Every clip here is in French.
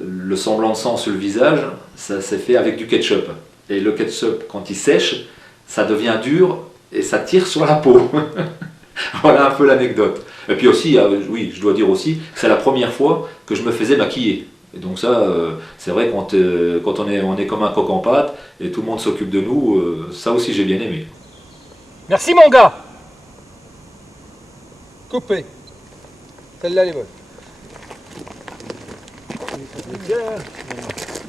le semblant de sang sur le visage, ça s'est fait avec du ketchup. Et le ketchup, quand il sèche, ça devient dur et ça tire sur la peau. Voilà un peu l'anecdote. Et puis aussi, oui, je dois dire aussi, c'est la première fois que je me faisais maquiller. Et donc ça, c'est vrai, quand on est comme un coq en pâte et tout le monde s'occupe de nous, ça aussi j'ai bien aimé. Merci mon gars. Coupé. Celle-là elle est bonne.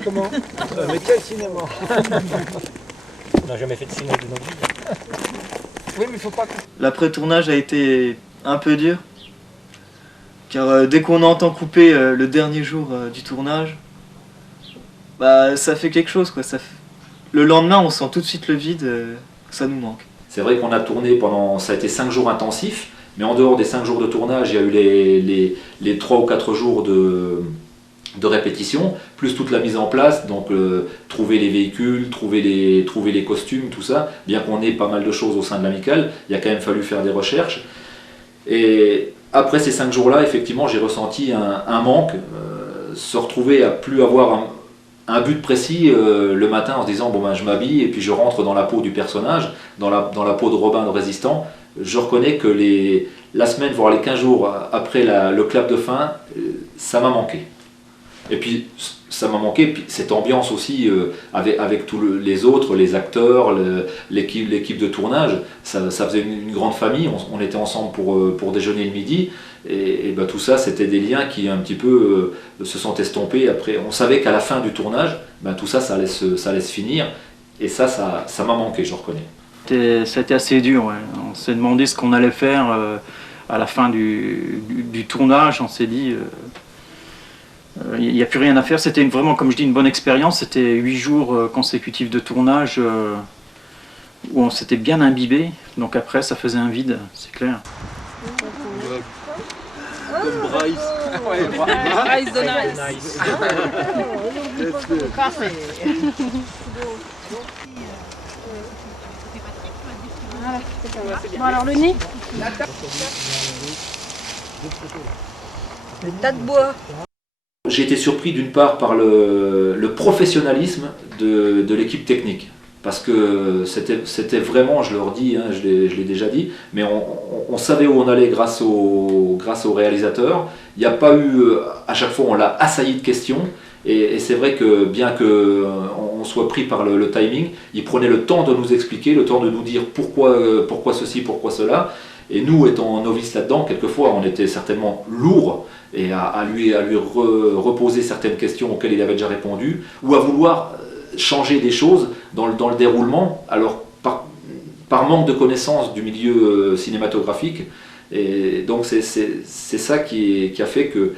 Comment? Mais quel cinéma? On n'a jamais fait de cinéma de notre vie. Oui, mais il faut pas... L'après-tournage a été un peu dur, car dès qu'on entend couper le dernier jour du tournage, bah ça fait quelque chose, quoi. Le lendemain, on sent tout de suite le vide, ça nous manque. C'est vrai qu'on a tourné pendant, ça a été 5 jours intensifs, mais en dehors des 5 jours de tournage, il y a eu les 3 ou 4 jours de répétition, plus toute la mise en place, donc trouver les véhicules, trouver les costumes, tout ça. Bien qu'on ait pas mal de choses au sein de l'amicale, il a quand même fallu faire des recherches. Et après ces 5 jours-là, effectivement, j'ai ressenti un manque, se retrouver à plus avoir un but précis le matin en se disant bon ben je m'habille et puis je rentre dans la peau du personnage, dans la peau de Robin de Résistant. Je reconnais que la semaine, voire les 15 jours après le clap de fin, ça m'a manqué. Et puis ça m'a manqué, puis cette ambiance aussi avec tous les autres, les acteurs, l'équipe de tournage, ça faisait une grande famille, on était ensemble pour déjeuner le midi, et ben, tout ça c'était des liens qui un petit peu se sont estompés. Après, on savait qu'à la fin du tournage, ben, tout ça, ça allait se finir, et ça m'a manqué, je reconnais. C'était assez dur, ouais. On s'est demandé ce qu'on allait faire à la fin du tournage, on s'est dit... Il n'y a plus rien à faire, c'était vraiment, comme je dis, une bonne expérience. C'était 8 jours consécutifs de tournage où on s'était bien imbibé. Donc après, ça faisait un vide, c'est clair. Comme Bryce. Ouais, Bryce de Nice. Parfait. Bon, alors le nez. Le tas de bois. J'ai été surpris d'une part par le professionnalisme de l'équipe technique. Parce que c'était vraiment, je leur dis, hein, je l'ai déjà dit, mais on savait où on allait grâce au réalisateur. Il n'y a pas eu, à chaque fois on l'a assailli de questions. Et c'est vrai que bien qu'on soit pris par le timing, il prenait le temps de nous expliquer, le temps de nous dire pourquoi ceci, pourquoi cela. Et nous, étant novices là-dedans, quelquefois on était certainement lourds et à lui reposer certaines questions auxquelles il avait déjà répondu, ou à vouloir changer des choses dans le déroulement, alors par manque de connaissance du milieu cinématographique. Et donc c'est ça qui a fait que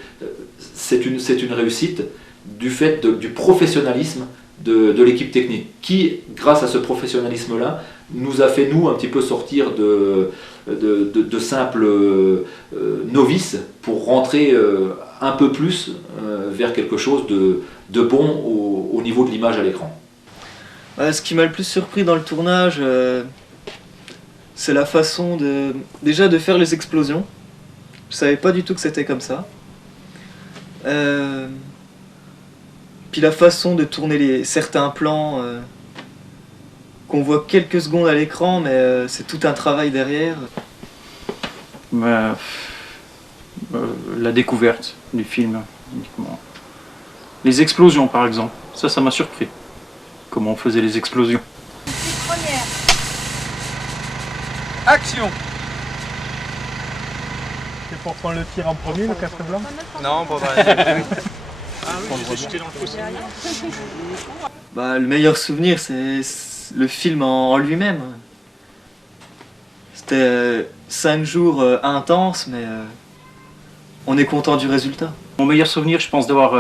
c'est une réussite du fait du professionnalisme de l'équipe technique, qui, grâce à ce professionnalisme-là, nous a fait, nous, un petit peu sortir de simples novices pour rentrer un peu plus vers quelque chose de bon au niveau de l'image à l'écran. Ce qui m'a le plus surpris dans le tournage, c'est la façon déjà de faire les explosions. Je savais pas du tout que c'était comme ça. Puis la façon de tourner certains plans qu'on voit quelques secondes à l'écran, mais c'est tout un travail derrière. La découverte du film, uniquement. Les explosions, par exemple, ça m'a surpris. Comment on faisait les explosions. Première. Action. C'est pour prendre le tir en premier, le casque blanc? Non, bon ah oui, je les ai jetés dans le fossé. Le meilleur souvenir, c'est le film en lui-même. C'était 5 jours intenses, mais on est content du résultat. Mon meilleur souvenir, je pense, d'avoir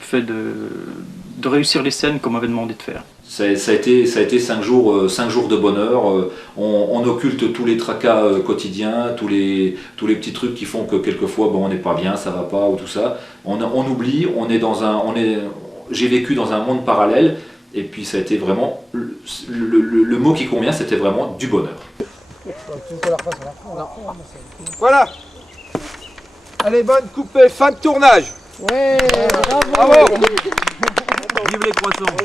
fait de réussir les scènes qu'on m'avait demandé de faire. Ça a été 5 jours de bonheur. On occulte tous les tracas quotidiens, tous les petits trucs qui font que quelquefois on n'est pas bien, ça va pas ou tout ça. On oublie, j'ai vécu dans un monde parallèle, et puis ça a été vraiment le mot qui convient, c'était vraiment du bonheur. Voilà. Allez, bonne coupée, fin de tournage. Ouais, bravo. Vive les croissants.